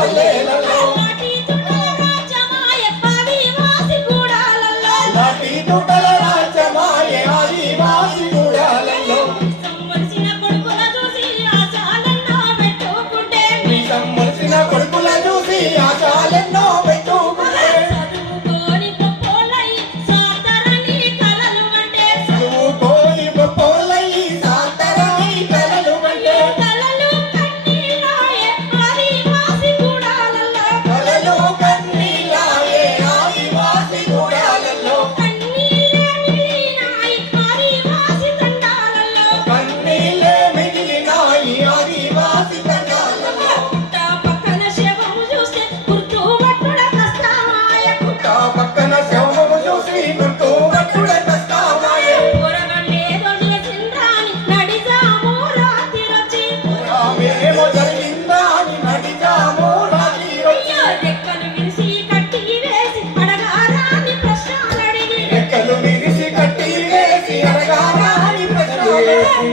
పల్లెలలో నాటి తుటల రాజ్యమాయ ఆదివాసి గూడాలలో నాటి తుటల రాజ్యమాయ ఆదివాసి గూడాలలో సంవత్సర కొడుకుల చూసి ఆశాలెన్నో పెట్టుకుంటే సంవత్సర కొడుకుల చూసి ఆశాలెన్నో పెట్టుకుంటే చదువుకోని గొప్పోళ్ళై సాతరని కలలు అంటే చదువుకోని గొప్పోళ్ళై సాతరని కలలు అంటే కలలు కన్నీలాయే ఆదివాసి గూడాలలో కలలు కన్నీలాయే ఆదివాసి గూడాలలో కన్నీళ్ళే మిగిలినాయి ఆదివాసి తండాలలో కన్నీళ్ళే మిగిలినాయి ఆదివాసి తండాలలో పుట్ట పక్కన శవము చూస్తే గుర్తు పట్టుడ కష్టమాయ పుట్ట పక్కన శవము చూసి గుర్తు పట్టుడ కష్టమాయే పొరగండే దొడ్ల సింద్రాని నడిజాము రాత్రిరొచ్చి రామేమో జరిగిందా అని నడిచాము రాత్రి వచ్చి రెక్కలు విరిసి కట్టి వేసి అడగారాని ప్రశ్నలడిగి రెక్కలు విరిసి కట్టి వేసి అడగారా అని ప్రశ్న వేసి